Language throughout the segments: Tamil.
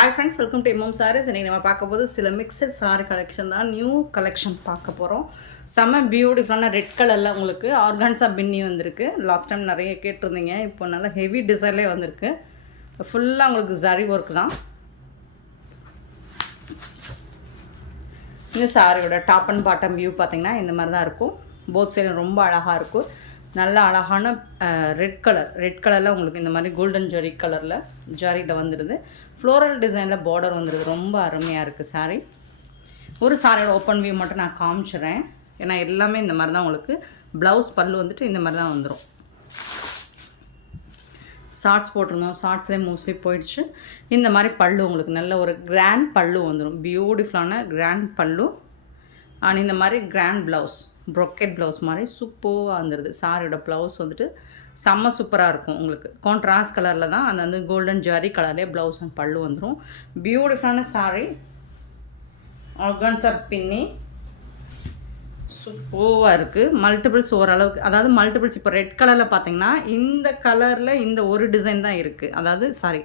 Hi friends, welcome to MM Sarees. இன்றைக்கி நம்ம பார்க்க போது சில மிக்சட் சாரி கலெக்ஷன் தான், நியூ கலெக்ஷன் பார்க்க போகிறோம். செம்ம பியூட்டிஃபுல்லான ரெட் கலரில் உங்களுக்கு ஆர்கான்ஸா பின்னி வந்திருக்கு. லாஸ்ட் டைம் நிறைய கேட்டிருந்தீங்க. இப்போ நல்லா ஹெவி டிசைன்லேயே வந்திருக்கு. ஃபுல்லாக உங்களுக்கு ஜரி ஒர்க் தான். இந்த சாரியோட டாப் அண்ட் பாட்டம் வியூ பார்த்திங்கன்னா இந்த மாதிரி தான் இருக்கும். போத் சைடும் ரொம்ப அழகாக இருக்கும். நல்ல அழகான ரெட் கலரில் உங்களுக்கு இந்த மாதிரி கோல்டன் ஜரி கலரில் ஜரியில் வந்துடுது. ஃப்ளோரல் டிசைனில் பார்டர் வந்துடுது. ரொம்ப அருமையாக இருக்குது சாரீ. ஒரு சாரியோட ஓப்பன் வியூ மட்டும் நான் காமிச்சிடுறேன். ஏன்னா எல்லாமே இந்த மாதிரி தான் உங்களுக்கு. ப்ளவுஸ் பல்லு வந்துட்டு இந்த மாதிரி தான் வந்துடும். ஷார்ட்ஸ் போட்டிருந்தோம், ஷார்ட்ஸ்லேயே மோஸ்ட்லி போயிடுச்சு. இந்த மாதிரி பல்லு உங்களுக்கு நல்ல ஒரு கிராண்ட் பல்லு வந்துடும். பியூட்டிஃபுல்லான கிராண்ட் பல்லு அண்ட் இந்த மாதிரி கிராண்ட் ப்ளவுஸ், ப்ரொக்கெட் ப்ளவுஸ் மாதிரி சூப்பராக வந்துடுது. சாரியோட ப்ளவுஸ் வந்துட்டு செம்ம சூப்பராக இருக்கும். உங்களுக்கு கான்ட்ராஸ்ட் கலரில் தான் அந்த வந்து கோல்டன் ஜரி கலர்லேயே ப்ளவுஸ் அண்ட் பல்லு வந்துடும். பியூட்டிஃபுல்லான சாரி, ஆர்கான்ஸா பின்னி சூப்பராக இருக்குது. மல்டிபிள்ஸ் ஓரளவுக்கு, அதாவது மல்டிபிள்ஸ் இப்போ ரெட் கலரில் பார்த்தீங்கன்னா இந்த கலரில் இந்த ஒரு டிசைன் தான் இருக்குது. அதாவது சாரி,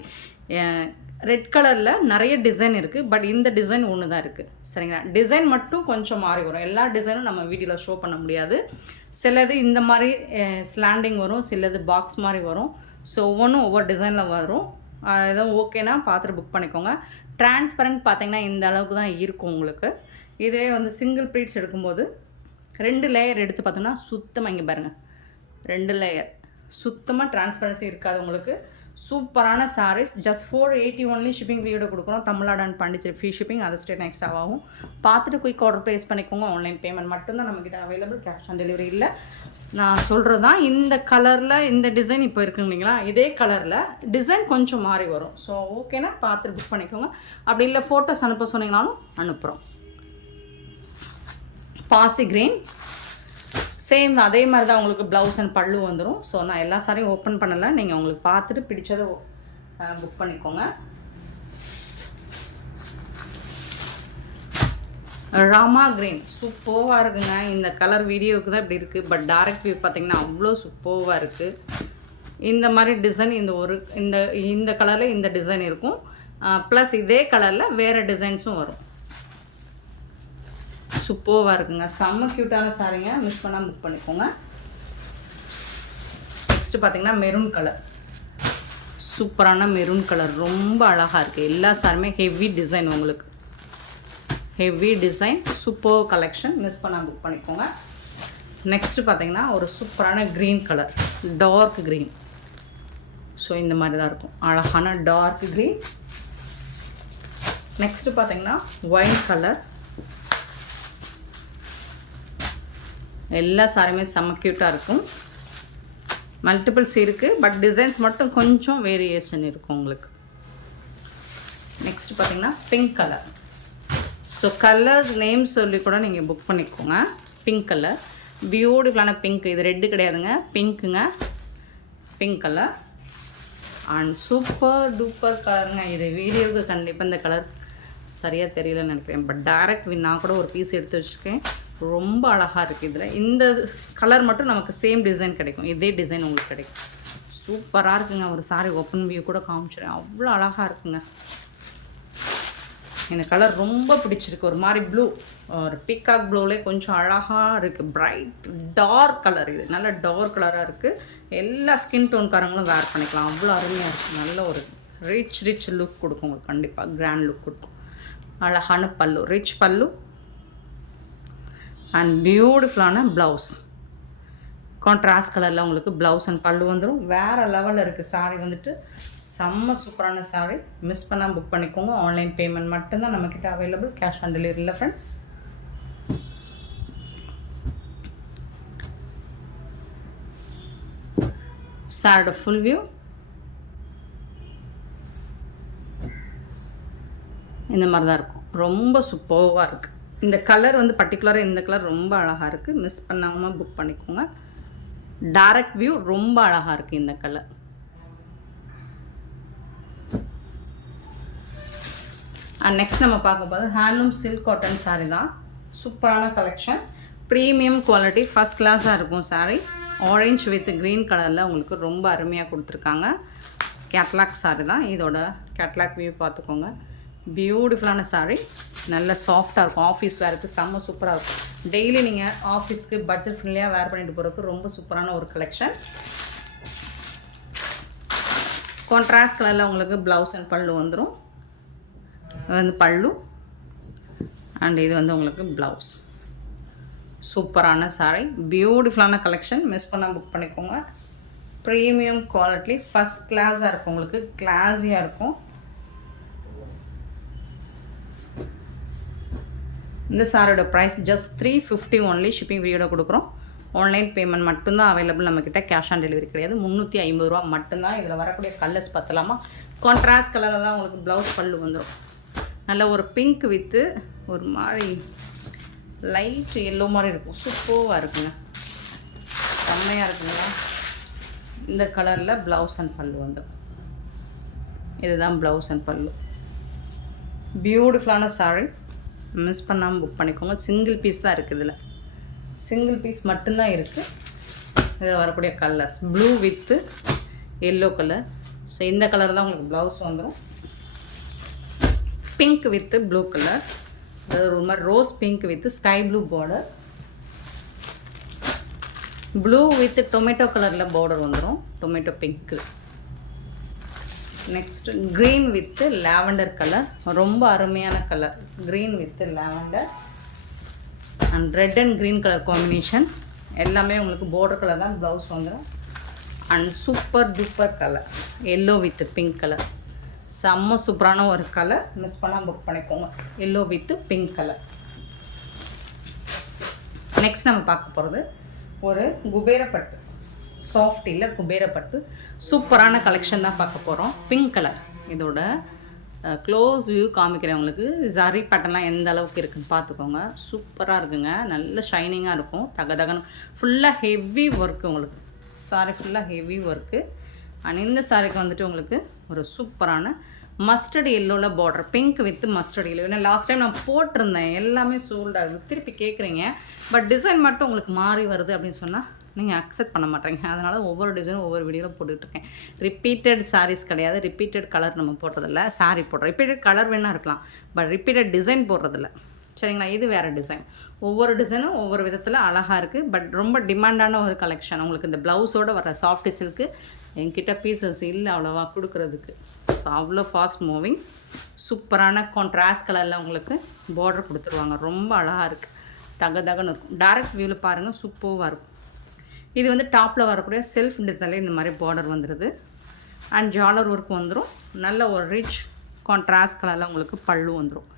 ரெட் கலரில் நிறைய டிசைன் இருக்குது. பட் இந்த டிசைன் ஒன்று தான் இருக்குது. சரிங்களா? டிசைன் மட்டும் கொஞ்சம் மாறி வரும். எல்லா டிசைனும் நம்ம வீடியோவில் ஷோ பண்ண முடியாது. சிலது இந்த மாதிரி ஸ்லாண்டிங் வரும், சிலது பாக்ஸ் மாதிரி வரும். ஸோ ஒவ்வொன்றும் ஒவ்வொரு டிசைனில் வரும். எதுவும் ஓகேனா பார்த்துட்டு புக் பண்ணிக்கோங்க. டிரான்ஸ்பரண்ட் பார்த்திங்கன்னா இந்த அளவுக்கு தான் இருக்கும் உங்களுக்கு. இதே வந்து சிங்கிள் ப்ளீட்ஸ் எடுக்கும்போது 2 லேயர் எடுத்து பார்த்தோம்னா சுத்தமாக, இங்கே பாருங்கள், 2 லேயர் சுத்தமாக டிரான்ஸ்பரன்சி இருக்காது உங்களுக்கு. சூப்பரான சாரீஸ். ஜஸ்ட் 480 ஒன்லி ஷிப்பிங் ஃப்ரீயோட கொடுக்குறோம். Tamil Nadu and Pondicherry free shipping, அது ஸ்டேட் எக்ஸ்ட்ரா ஆகும். பார்த்துட்டு குயிக் ஆர்டர் ப்ளேஸ் பண்ணிக்கோங்க. ஆன்லைன் பேமெண்ட் மட்டும்தான் நம்மக்கிட்ட அவைலபிள். கேஷ் ஆன் டெலிவரி இல்லை. நான் சொல்கிறது தான், இந்த கலரில் இந்த டிசைன் இப்போ இருக்குங்க இல்லைங்களா, இதே கலரில் டிசைன் கொஞ்சம் மாறி வரும். ஸோ ஓகேனா பார்த்துட்டு புக் பண்ணிக்கோங்க. அப்படி இல்லை ஃபோட்டோஸ் அனுப்ப சொன்னீங்கனாலும் அனுப்புகிறோம். பாசி கிரீன் சேம் அதே மாதிரி தான் உங்களுக்கு ப்ளவுஸ் அண்ட் பல்லு வந்துடும். ஸோ நான் எல்லா சாரியும் ஓப்பன் பண்ணலை. நீங்கள் உங்களுக்கு பார்த்துட்டு பிடிச்சதை புக் பண்ணிக்கோங்க. ராமா கிரீன் சூப்பராக இருக்குங்க. இந்த கலர் வீடியோவுக்கு தான் இப்படி இருக்குது. பட் டைரக்ட் வியூ பார்த்திங்கன்னா அவ்வளோ சூப்பராக இருக்குது. இந்த மாதிரி டிசைன் இந்த கலரில் இந்த டிசைன் இருக்கும். ப்ளஸ் இதே கலரில் வேறு டிசைன்ஸும் வரும். சூப்பராக இருக்குங்க. செம்ம க்யூட்டான சாரிங்க. மிஸ் பண்ணால் புக் பண்ணிக்கோங்க. நெக்ஸ்ட்டு பார்த்திங்கன்னா மெரூன் கலர், சூப்பரான மெரூன் கலர் ரொம்ப அழகாக இருக்குது. எல்லா சாரியுமே ஹெவி டிசைன், உங்களுக்கு heavy design, super collection. Miss பண்ணால் புக் பண்ணிக்கோங்க. நெக்ஸ்ட்டு பார்த்திங்கன்னா ஒரு சூப்பரான green colour, dark green. So இந்த மாதிரி தான் இருக்கும், அழகான டார்க் க்ரீன். நெக்ஸ்ட்டு பார்த்திங்கன்னா ஒயிட் கலர். எல்லா சாரியுமே செம்ம க்யூட்டாக இருக்கும். மல்டிபிள்ஸ் இருக்குது, பட் டிசைன்ஸ் மட்டும் கொஞ்சம் வேரியேஷன் இருக்கும் உங்களுக்கு. நெக்ஸ்ட் பார்த்திங்கன்னா pink colour. So colours name சொல்லி கூட நீங்கள் புக் பண்ணிக்கோங்க. பிங்க் கலர், பியூட்டிஃபுல்லான பிங்க். இது ரெட்டு கிடையாதுங்க, பிங்க்குங்க. Pink colour and super duper கலருங்க. இது வீடியோவுக்கு கண்டிப்பாக இந்த கலர் சரியாக தெரியலன்னு நினைக்கிறேன். பட் டைரக்ட் நான் கூட ஒரு பீஸ் எடுத்து வச்சுருக்கேன். ரொம்ப அழகாக இருக்குது. இதில் இந்த கலர் மட்டும் நமக்கு சேம் டிசைன் கிடைக்கும். இதே டிசைன் உங்களுக்கு கிடைக்கும். சூப்பராக இருக்குங்க. ஒரு சாரி ஓப்பன் வியூ கூட காமிச்சிடுறேன். அவ்வளோ அழகாக இருக்குங்க. இந்த கலர் ரொம்ப பிடிச்சிருக்கு. ஒரு மாதிரி ப்ளூ, ஒரு பீகாக் ப்ளூலே கொஞ்சம் அழகாக இருக்குது. Bright dark colour. இது நல்ல டார்க் கலராக இருக்குது. எல்லா ஸ்கின் டோன்காரங்களும் வேர் பண்ணிக்கலாம். அவ்வளோ அருமையாக இருக்குது. நல்ல ஒரு ரிச் லுக் கொடுக்கும் உங்களுக்கு. கண்டிப்பாக கிராண்ட் லுக் கொடுக்கும். அழகான பல்லு, ரிச் பல்லு அண்ட் பியூட்டிஃபுல்லான ப்ளவுஸ். கான்ட்ராஸ்ட் கலரில் உங்களுக்கு ப்ளவுஸ் அண்ட் பல்லு வந்துடும். வேறு லெவலில் இருக்குது சாரீ. வந்துட்டு செம்ம சூப்பரான சாரீ. மிஸ் பண்ணால் புக் பண்ணிக்கோங்க. ஆன்லைன் பேமெண்ட் மட்டும்தான் நம்மக்கிட்ட அவைலபிள். கேஷ் ஆன் டெலிவரி இல்லை ஃப்ரெண்ட்ஸ். சாரோட ஃபுல் வியூ இந்த மாதிரி தான் இருக்கும். ரொம்ப சூப்பராக இருக்குது. இந்த கலர் வந்து பர்டிகுலராக இந்த கலர் ரொம்ப அழகாக இருக்குது. மிஸ் பண்ணாமல் புக் பண்ணிக்கோங்க. டைரக்ட் வியூ ரொம்ப அழகாக இருக்குது இந்த கலர். அண்ட் நெக்ஸ்ட் நம்ம பார்க்க போது ஹேண்ட்லூம் சில்க் காட்டன் சாரீ தான். சூப்பரான கலெக்ஷன், ப்ரீமியம் குவாலிட்டி, ஃபஸ்ட் கிளாஸாக இருக்கும் சாரீ. ஆரஞ்ச் வித் க்ரீன் கலரில் உங்களுக்கு ரொம்ப அருமையாக கொடுத்துருக்காங்க. கேட்லாக் சாரி தான். இதோட கேட்லாக் வியூ பார்த்துக்கோங்க. பியூட்டிஃபுல்லான சாரீ, நல்ல சாஃப்டாக இருக்கும். ஆஃபீஸ் வேருக்கு செம்ம சூப்பராக இருக்கும். டெய்லி நீங்கள் ஆஃபீஸ்க்கு பட்ஜெட் ஃப்ரெண்ட்லியாக வேர் பண்ணிட்டு போகிறதுக்கு ரொம்ப சூப்பரான ஒரு கலெக்ஷன். கான்ட்ராஸ்ட் கலரில் உங்களுக்கு ப்ளவுஸ் அண்ட் பல்லு வந்துடும். வந்து பல்லு அண்ட் இது வந்து உங்களுக்கு ப்ளவுஸ். சூப்பரான சாரீ, பியூட்டிஃபுல்லான கலெக்ஷன். மிஸ் பண்ணால் புக் பண்ணிக்கோங்க. ப்ரீமியம் குவாலிட்டி, ஃபஸ்ட் கிளாஸாக இருக்கும், உங்களுக்கு கிளாஸியாக இருக்கும். இந்த சாரியோட ப்ரைஸ் ஜஸ்ட் 350 ஒன்லி. ஷிப்பிங் ஃப்ரீயோட கொடுக்குறோம். ஆன்லைன் பேமெண்ட் மட்டும்தான் அவைலபிள் நம்மக்கிட்ட, கேஷ் ஆன் டெலிவரி கிடையாது. 350 ரூபா மட்டும்தான். இதில் வரக்கூடிய கலர்ஸ் பார்த்தலாமா? கான்ட்ராஸ்ட் கலரில் தான் உங்களுக்கு ப்ளவுஸ் பல்லு வந்துடும். நல்ல ஒரு பிங்க் வித்து ஒரு மாதிரி லைட் எல்லோ மாதிரி இருக்கும். சூப்பராக இருக்குங்க, செம்மையாக இருக்குங்களா? இந்த கலரில் ப்ளவுஸ் அண்ட் பல்லு வந்துடும். இதுதான் ப்ளவுஸ் அண்ட் பல்லு. பியூட்டிஃபுல்லான சாரீ, மிஸ் பண்ணாமல் புக் பண்ணிக்கோங்க. சிங்கிள் பீஸ் தான் இருக்குது, இதில் சிங்கிள் பீஸ் மட்டும்தான் இருக்குது. இதில் வரக்கூடிய colours blue with yellow colour. So இந்த கலர் தான் உங்களுக்கு ப்ளவுஸ் வந்துடும். பிங்க் வித்து ப்ளூ கலர், அதாவது ஒரு மாதிரி rose pink with sky blue border. Blue with tomato கலரில் பார்டர் வந்துடும், tomato pink. Next green with lavender colour, ரொம்ப அருமையான colour. Green with lavender and red and green colour combination. எல்லாமே உங்களுக்கு பார்டர் கலர் தான், ப்ளவுஸ் வந்துடும். And super duper colour yellow with pink colour. செம்ம சூப்பரான ஒரு கலர், மிஸ் பண்ணால் புக் பண்ணிக்கோங்க. Yellow with pink colour. Next நம்ம பார்க்க போகிறது ஒரு குபேரப்பட்டு, சாஃப்ட் இல்லை குபேரப்பட்டு. சூப்பரான கலெக்ஷன் தான் பார்க்க போகிறோம். Pink colour. இதோட க்ளோஸ் வியூ காமிக்கிறவங்களுக்கு ஜரி பேட்டர்ன்லாம் எந்த அளவுக்கு இருக்குதுன்னு பார்த்துக்கோங்க. சூப்பராக இருக்குங்க, நல்ல ஷைனிங்காக இருக்கும். தகன்னு ஃபுல்லாக ஹெவி ஒர்க்கு உங்களுக்கு. சாரி ஃபுல்லாக ஹெவி ஒர்க்கு. அண்ட் இந்த சாரிக்கு வந்துட்டு உங்களுக்கு ஒரு சூப்பரான மஸ்டர்ட் எல்லோவில் border, pink with mustard yellow. ஏன்னா லாஸ்ட் டைம் நான் போட்டிருந்தேன், எல்லாமே சோல்ட் ஆகுது. திருப்பி கேட்குறீங்க, பட் டிசைன் மட்டும் உங்களுக்கு மாறி வருது அப்படின்னு சொன்னால் நீங்கள் அக்செப்ட் பண்ண மாட்டேங்க. அதனால் ஒவ்வொரு டிசைனும் ஒவ்வொரு வீடியோவில் போட்டுட்ருக்கேன். ரிப்பீட்டட் சாரீஸ் கிடையாது, ரிப்பீட்டட் கலர் நம்ம போடுறதில்ல. சாரீ போடுறோம், ரிப்பீட்டட் கலர் வேணால் இருக்கலாம், பட் ரிப்பீட்டட் டிசைன் போடுறதில்ல. சரிங்களா? இது வேறு டிசைன். ஒவ்வொரு டிசைனும் ஒவ்வொரு விதத்தில் அழகாக இருக்குது, பட் ரொம்ப டிமாண்டான ஒரு கலெக்ஷன். உங்களுக்கு இந்த ப்ளவுஸோடு வர சாஃப்ட் சில்க்கு என்கிட்ட பீசஸ் இல்லை அவ்வளோவா கொடுக்குறதுக்கு. ஸோ அவ்வளோ ஃபாஸ்ட் மூவிங். சூப்பரான கான்ட்ராஸ்ட் கலரில் உங்களுக்கு பார்டர் கொடுத்துருவாங்க. ரொம்ப அழகாக இருக்குது, தகன்னு இருக்கும். டைரக்ட் வியூவில் பாருங்கள், சூப்பராக இருக்கும். இது வந்து டாப்பில் வரக்கூடிய செல்ஃப் டிசைனில் இந்த மாதிரி பார்டர் வந்துடுது. அண்ட் ஜாலர் ஒர்க் வந்துடும். நல்ல ஒரு ரிச் கான்ட்ராஸ்ட் கலரில் உங்களுக்கு பல்லு வந்துடும்.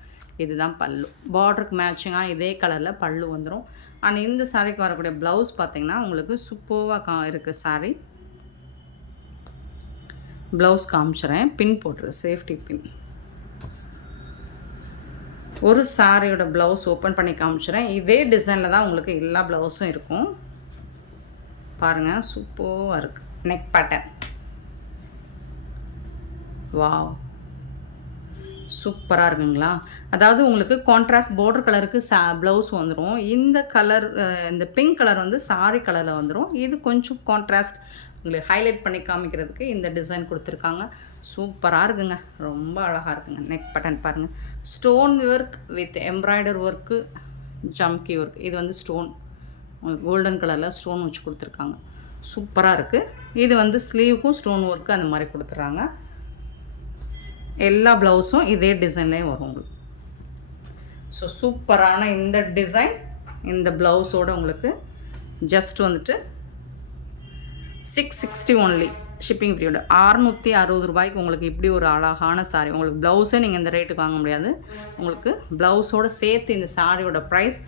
இதுதான் பல்லு. பார்டருக்கு மேட்சிங்காக இதே கலரில் பல்லு வந்துடும். அண்ட் இந்த சாரீக்கு வரக்கூடிய ப்ளவுஸ் பார்த்திங்கன்னா உங்களுக்கு சூப்பராக இருக்குது சாரீ. ப்ளவுஸ் காமிச்சிட்றேன், பின் போட்டுரு, சேஃப்டி பின். ஒரு சாரியோட ப்ளவுஸ் ஓப்பன் பண்ணி காமிச்சிட்றேன். இதே டிசைனில் தான் உங்களுக்கு எல்லா ப்ளவுஸும் இருக்கும். பாருங்கள், சூப்பராக இருக்குது. நெக் பேட்டர்ன், வாவ், சூப்பராக இருக்குங்களா? அதாவது உங்களுக்கு கான்ட்ராஸ்ட் பார்டர் கலருக்கு ப்ளவுஸ் வந்துடும். இந்த கலர், இந்த பிங்க் கலர் வந்து சாரி கலரில் வந்துடும். இது கொஞ்சம் கான்ட்ராஸ்ட் உங்களுக்கு ஹைலைட் பண்ணி காமிக்கிறதுக்கு இந்த டிசைன் கொடுத்துருக்காங்க. சூப்பராக இருக்குங்க, ரொம்ப அழகாக இருக்குங்க. நெக் பட்டன் பாருங்கள், stone work with embroider work, jamki work. இது வந்து ஸ்டோன், உங்களுக்கு கோல்டன் கலரில் ஸ்டோன் வச்சு கொடுத்துருக்காங்க. சூப்பராக இருக்குது. இது வந்து ஸ்லீவுக்கும் ஸ்டோன் ஒர்க்கு அந்த மாதிரி கொடுத்துட்றாங்க. எல்லா ப்ளவுஸும் இதே டிசைன்லேயும் வரும் உங்களுக்கு. ஸோ சூப்பரான இந்த டிசைன், இந்த ப்ளவுஸோடு உங்களுக்கு ஜஸ்ட் வந்துட்டு 660 ஒன்லி. ஷிப்பிங் பீரியட் 660 ரூபாய்க்கு உங்களுக்கு இப்படி ஒரு அழகான சாரீ. உங்களுக்கு ப்ளவுஸே நீங்கள் இந்த ரேட்டுக்கு வாங்க முடியாது. உங்களுக்கு ப்ளவுஸோடு சேர்த்து இந்த சாரியோட ப்ரைஸ்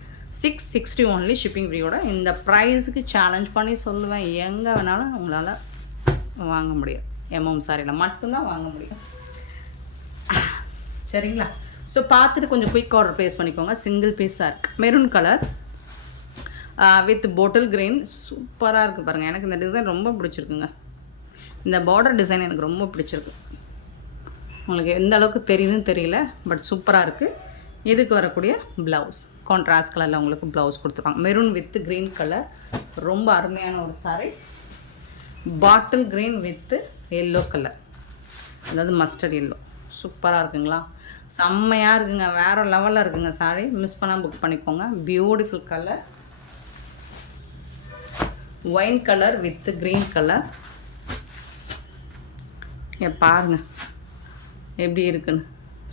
660 ஒன்லி ஷிப்பிங் ஃப்ரீயோட. இந்த ப்ரைஸுக்கு சேலஞ்ச் பண்ணி சொல்லுவேன், எங்கே வேணாலும் உங்களால் வாங்க முடியும். எம்எம் சாரியில் மட்டும்தான் வாங்க முடியும். சரிங்களா? ஸோ பார்த்துட்டு கொஞ்சம் குயிக் ஆர்டர் ப்ளேஸ் பண்ணிக்கோங்க. சிங்கிள் பீஸாக இருக்குது, maroon colour with bottle green. சூப்பராக இருக்குது பாருங்கள். எனக்கு இந்த டிசைன் ரொம்ப பிடிச்சிருக்குங்க. இந்த பார்டர் டிசைன் எனக்கு ரொம்ப பிடிச்சிருக்கு. உங்களுக்கு எந்த அளவுக்கு தெரியுதுன்னு தெரியல, பட் சூப்பராக இருக்குது. இதுக்கு வரக்கூடிய ப்ளவுஸ் கான்ட்ராஸ்ட் கலரில் உங்களுக்கு ப்ளவுஸ் கொடுத்துருவாங்க. மெரூன் வித் க்ரீன் கலர், ரொம்ப அருமையான ஒரு sari. Bottle green with yellow colour, அதாவது மஸ்டர்ட் எல்லோ. சூப்பராக இருக்குங்களா? செம்மையாக இருக்குங்க. வேறு லெவலில் இருக்குங்க சாரி. மிஸ் பண்ணால் புக் பண்ணிக்கோங்க. Beautiful colour, wine colour with green colour. பாருங்கள் எப்படி இருக்குன்னு.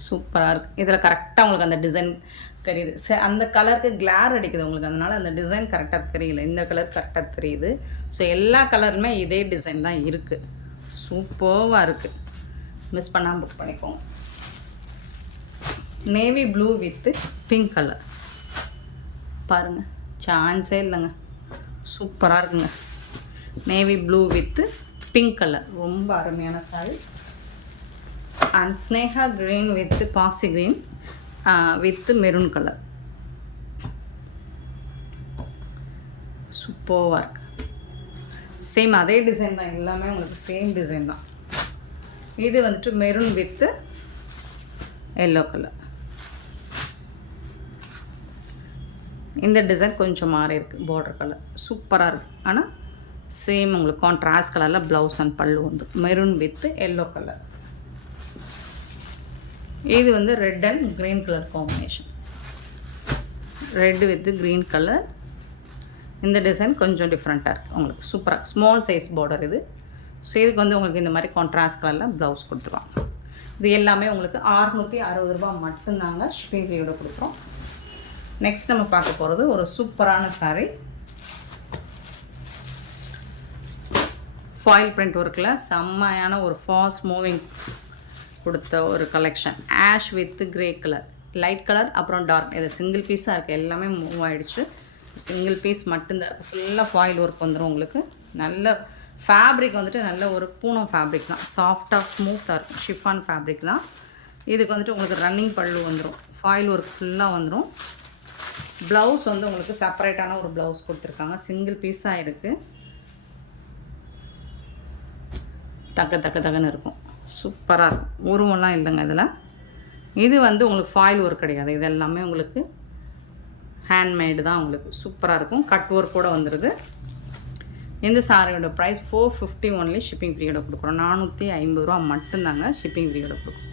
சூப்பராக இருக்குது. இதில் கரெக்டாக உங்களுக்கு அந்த டிசைன் தெரியுது. அந்த கலருக்கு கிளார் அடிக்குது உங்களுக்கு, அதனால் அந்த டிசைன் கரெக்டாக தெரியல. இந்த கலர் கரெக்டாக தெரியுது. ஸோ எல்லா கலருமே இதே டிசைன் தான் இருக்குது. சூப்பராக இருக்குது. மிஸ் பண்ணாமல் புக் பண்ணிக்கோங்க. Navy blue with pink colour பாருங்கள், சான்ஸே இல்லைங்க. சூப்பராக இருக்குங்க. Navy blue with pink colour ரொம்ப அருமையான sorry. And Sneha green with பாசி க்ரீன் வித் மெரூன் கலர். சூப்பராக இருக்கு. சேம் அதே டிசைன் தான், எல்லாமே உங்களுக்கு சேம் டிசைன் தான். இது வந்துட்டு மெரூன் வித் எல்லோ கலர். இந்த டிசைன் கொஞ்சம் மாறி இருக்குது, பார்டர் கலர் சூப்பராக இருக்குது. ஆனால் சேம் உங்களுக்கு கான்ட்ராஸ்ட் கலரில் ப்ளவுஸ் அண்ட் பல்லு வந்து மெரூன் வித் எல்லோ கலர். இது வந்து red and green colour combination. Red with green colour. இந்த டிசைன் கொஞ்சம் டிஃப்ரெண்ட்டாக இருக்குது உங்களுக்கு. சூப்பராக ஸ்மால் சைஸ் பார்டர் இது. ஸோ இதுக்கு வந்து உங்களுக்கு இந்த மாதிரி கான்ட்ராஸ்ட் கலரில் ப்ளவுஸ் கொடுத்துருவாங்க. இது எல்லாமே உங்களுக்கு 660 ரூபா மட்டும்தாங்க ஷிப்பிங் ஃப்ரீயோட கொடுக்குறோம். நெக்ஸ்ட் நம்ம பார்க்க போகிறது ஒரு சூப்பரான சாரீ. ஃபாயில் பிரிண்ட் ஒர்க்கில் செம்மையான ஒரு ஃபாஸ்ட் மூவிங் கொடுத்த ஒரு collection. Ash with grey colour, light colour அப்புறம் டார்க். இது சிங்கிள் பீஸாக இருக்குது, எல்லாமே மூவ் ஆகிடுச்சு. சிங்கிள் பீஸ் மட்டும்தான், ஃபுல்லாக ஃபாயில் ஒர்க் வந்துடும் உங்களுக்கு. நல்ல ஃபேப்ரிக் வந்துட்டு நல்ல ஒரு பூனம் ஃபேப்ரிக் தான், சாஃப்டாக ஸ்மூத்தாக இருக்கும். ஷிஃபான் ஃபேப்ரிக் தான். இதுக்கு வந்துட்டு உங்களுக்கு ரன்னிங் பல்லு வந்துடும், ஃபாயில் ஒர்க் ஃபுல்லாக வந்துடும். ப்ளவுஸ் வந்து உங்களுக்கு செப்பரேட்டான ஒரு ப்ளவுஸ் கொடுத்துருக்காங்க. சிங்கிள் பீஸ் தான் இருக்குது. தக்கன்னு இருக்கும், சூப்பராக இருக்கும். உருவம்லாம் இல்லைங்க இதில். இது வந்து உங்களுக்கு ஃபாயில் ஒர்க் கிடையாது, இது எல்லாமே உங்களுக்கு ஹேண்ட்மேடு தான். உங்களுக்கு சூப்பராக இருக்கும். கட் ஒர்க் கூட வந்துடுது. இந்த சாரியோட ப்ரைஸ் 450 ஒன்லி ஷிப்பிங் ஃப்ரீயோட கொடுக்குறோம். 450 ரூபா மட்டும்தாங்க ஷிப்பிங் ஃப்ரீயோட கொடுக்குறோம்.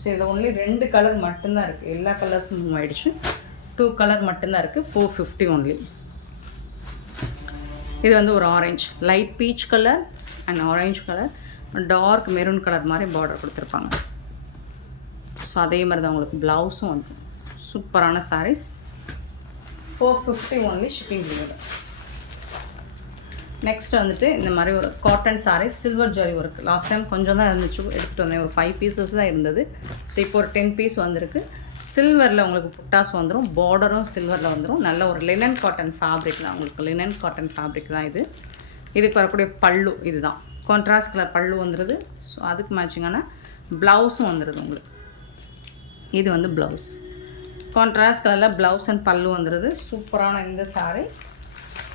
ஸோ இதில் ஒன்லி 2 கலர் மட்டும்தான் இருக்குது, எல்லா கலர்ஸும் மூவ் ஆகிடுச்சு. 2 கலர் மட்டும்தான் இருக்குது. 450 ஒன்லி. இது வந்து ஒரு orange, light peach colour and orange colour, dark maroon colour மாதிரி பார்டர் கொடுத்துருப்பாங்க. ஸோ அதே மாதிரி தான் உங்களுக்கு ப்ளவுஸும் வந்து சூப்பரான சாரீஸ். 450 ஒன்லி ஷிப்பிங் ஃப்ரீயோட. நெக்ஸ்ட் வந்துட்டு இந்த மாதிரி ஒரு cotton sari, silver zari work. Last time கொஞ்சம் தான் இருந்துச்சு, எடுத்துகிட்டு வந்தேன். ஒரு 5 பீசஸ் தான் இருந்தது. ஸோ இப்போ ஒரு 10 பீஸ் வந்திருக்கு. சில்வரில் உங்களுக்கு புட்டாஸ் வந்துடும், பார்டரும் சில்வரில் வந்துடும். நல்ல ஒரு லினன் காட்டன் ஃபேப்ரிக் தான் உங்களுக்கு. லினன் காட்டன் ஃபேப்ரிக் தான் இது. இதுக்கு வரக்கூடிய பல்லு இது தான், கான்ட்ராஸ்ட் கலர் பல்லு வந்துடுது. ஸோ அதுக்கு மேட்சிங்கான ப்ளவுஸும் வந்துடுது உங்களுக்கு. இது வந்து ப்ளவுஸ், கான்ட்ராஸ்ட் கலரில் ப்ளவுஸ் அண்ட் பல்லு வந்துடுது. சூப்பரான இந்த சாரீ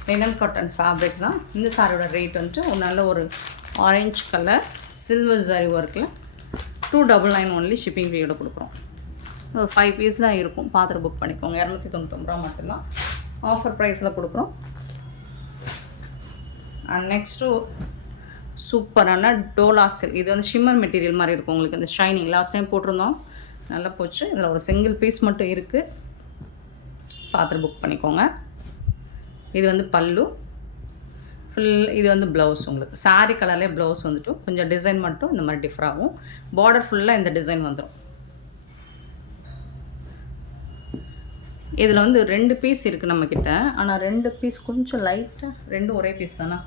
லினன் காட்டன் ஃபேப்ரிக் தான். இந்த சாரியோட ரேட் வந்துட்டு ஒரு நல்ல ஒரு ஆரஞ்ச் கலர் சில்வர் ஜரி ஒர்க்கில் 299 ஒன்லி ஷிப்பிங் ஃப்ரீயோட கொடுக்குறோம். ஒரு 5 பீஸ் தான் இருக்கும், பார்த்துட்டு புக் பண்ணிக்கோங்க. 299 ரூபா மட்டும்தான் ஆஃபர் ப்ரைஸில் கொடுக்குறோம். அண்ட் நெக்ஸ்ட்டு சூப்பரான டோலா சில்க். இது வந்து ஷிம்மர் மெட்டீரியல் மாதிரி இருக்கும் உங்களுக்கு. இந்த ஷைனிங் லாஸ்ட் டைம் போட்டிருந்தோம், நல்லா போச்சு. இதில் ஒரு சிங்கிள் பீஸ் மட்டும் இருக்குது, பார்த்துட்டு புக் பண்ணிக்கோங்க. இது வந்து பல்லு ஃபுல். இது வந்து ப்ளவுஸ் உங்களுக்கு. சாரீ கலர்லேயே ப்ளவுஸ் வந்துட்டும் கொஞ்சம் டிசைன் மட்டும் இந்த மாதிரி டிஃபர் ஆகும். பார்டர் ஃபுல்லாக இந்த டிசைன் வந்துடும். இதில் வந்து 2 பீஸ் இருக்குது நம்மக்கிட்ட. ஆனால் 2 பீஸ் கொஞ்சம் லைட்டாக, 2 ஒரே பீஸ் தானே,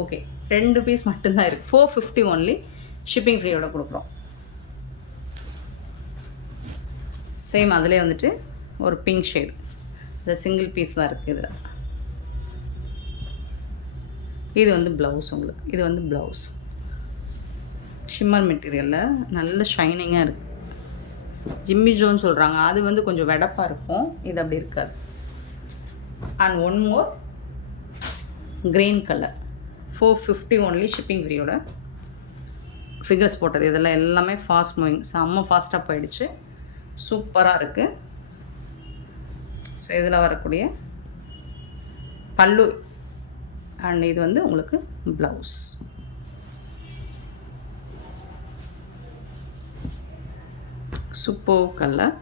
ஓகே 2 பீஸ் மட்டும்தான் இருக்குது. 450 ஒன்லி ஷிப்பிங் ஃப்ரீயோட கொடுக்குறோம். சேம் அதிலே வந்துட்டு ஒரு பிங்க் ஷேடு, இந்த சிங்கிள் பீஸ் தான் இருக்குது இதில். இது வந்து ப்ளவுஸ் உங்களுக்கு. இது வந்து ப்ளவுஸ் ஷிம்மர் மெட்டீரியலில் நல்ல ஷைனிங்காக இருக்குது. ஜிம்மி ஜோன்னு சொல்கிறாங்க, அது வந்து கொஞ்சம் வெடப்பாக இருக்கும், இது அப்படி இருக்காது. And one more green colour 450 only shipping ஃப்ரீயோட. ஃபிகர்ஸ் போட்டது இதெல்லாம் எல்லாமே ஃபாஸ்ட் மூவிங், செம்ம ஃபாஸ்ட்டாக போயிடுச்சு. சூப்பராக இருக்குது. ஸோ இதில் வரக்கூடிய பல்லு அண்ட் இது வந்து உங்களுக்கு ப்ளவுஸ். Super colour.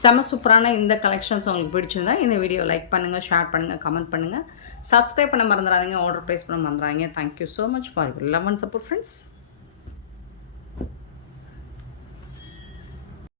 செம சூப்பரான இந்த கலெக்ஷன்ஸ் உங்களுக்கு பிடிச்சிருந்தா இந்த வீடியோ லைக் பண்ணுங்கள், ஷேர் பண்ணுங்கள், கமெண்ட் பண்ணுங்கள். சப்ஸ்கிரைப் பண்ண மறந்துடாதீங்க, ஆர்டர் ப்ளேஸ் பண்ண மறந்துடாதீங்க. Thank you so much for your love and support friends.